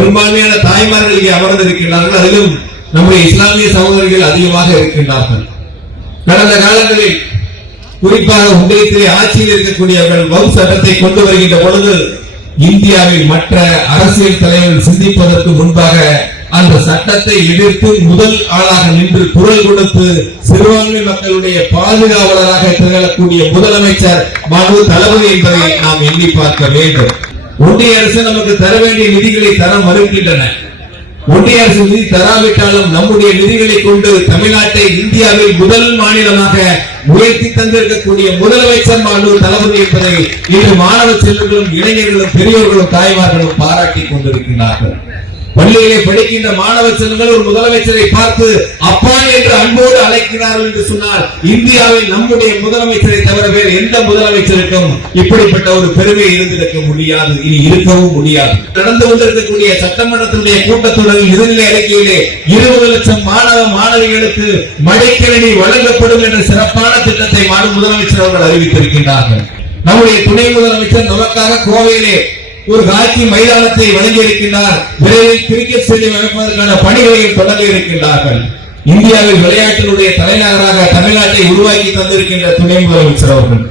பெரும்பான்மையான தாய்மார்கள் இங்கே அமர்ந்திருக்கின்றார்கள். அதிலும் நம்முடைய இஸ்லாமிய சகோதரிகள் அதிகமாக இருக்கின்றார்கள். கடந்த காலங்களில் குறிப்பாக உங்களிடத்திலே ஆட்சியில் இருக்கக்கூடியவர்கள் வகுப்பு சட்டத்தை கொண்டு வருகின்ற பொழுது இந்தியாவில் மற்ற அரசியல் தலைவர்கள் சிந்திப்பதற்கு முன்பாக அந்த சட்டத்தை எதிர்த்து முதல் ஆளாக நின்று குரல் கொடுத்து சிறுபான்மை மக்களுடைய பாதுகாவலராக திகழக்கூடிய முதலமைச்சர் மாண்பு தளபதி என்பதை நாம் எண்ணி பார்க்க வேண்டும். ஒன்றிய அரசு நமக்கு தர வேண்டிய நிதிகளை தர மறுக்கின்றன. ஒன்றிய அரசு நிதி தராவிட்டாலும் நம்முடைய நிதிகளை கொண்டு தமிழ்நாட்டை இந்தியாவில் முதல் மாநிலமாக உயர்த்தி தந்திருக்கக்கூடிய முதலமைச்சர் மாண்பு தளபதி என்பதை இன்று மாணவ செல்வர்களும் இளைஞர்களும் பெரியோர்களும் தாய்மார்களும் பாராட்டிக் கொண்டிருக்கிறார்கள். பள்ளியிலே படிக்கின்ற மாணவ செல்வங்கள் ஒரு முதலமைச்சரை பார்த்து அப்பா என்று அன்போடு அழைக்கிறார்கள் என்று சொன்னால் இந்தியாவில் நம்முடைய முதலமைச்சரை தவிர வேறு எந்த முதலமைச்சருக்கும் இப்படிப்பட்ட ஒரு பெருமை இருந்திருக்க முடியாது. இனி இருக்கவும் முடியாது. நடந்து கொண்டிருக்கக்கூடிய சட்டமன்றத்தினுடைய கூட்டத்தொடரில் இறுதிநிலை அறிக்கையிலே இருபது லட்சம் மாணவ மாணவிகளுக்கு மழைக்கிழமை வழங்கப்படும் என்ற சிறப்பான திட்டத்தை மாநில முதலமைச்சர் அவர்கள் அறிவித்திருக்கின்றார்கள். நம்முடைய துணை முதலமைச்சர் நமக்காக கோவையிலே ஒரு காட்சி மைதானத்தை வழங்கி இருக்கின்றார் விரைவில் கிரிக்கெட் ஸ்டேடியம் அமைப்பதற்கான பணிகளையும் தொடங்க இருக்கின்றார்கள். இந்தியாவில் விளையாட்டினுடைய தலைநகராக தமிழ்நாட்டை உருவாக்கி தந்திருக்கின்ற துணை முதலமைச்சர் அவர்கள்.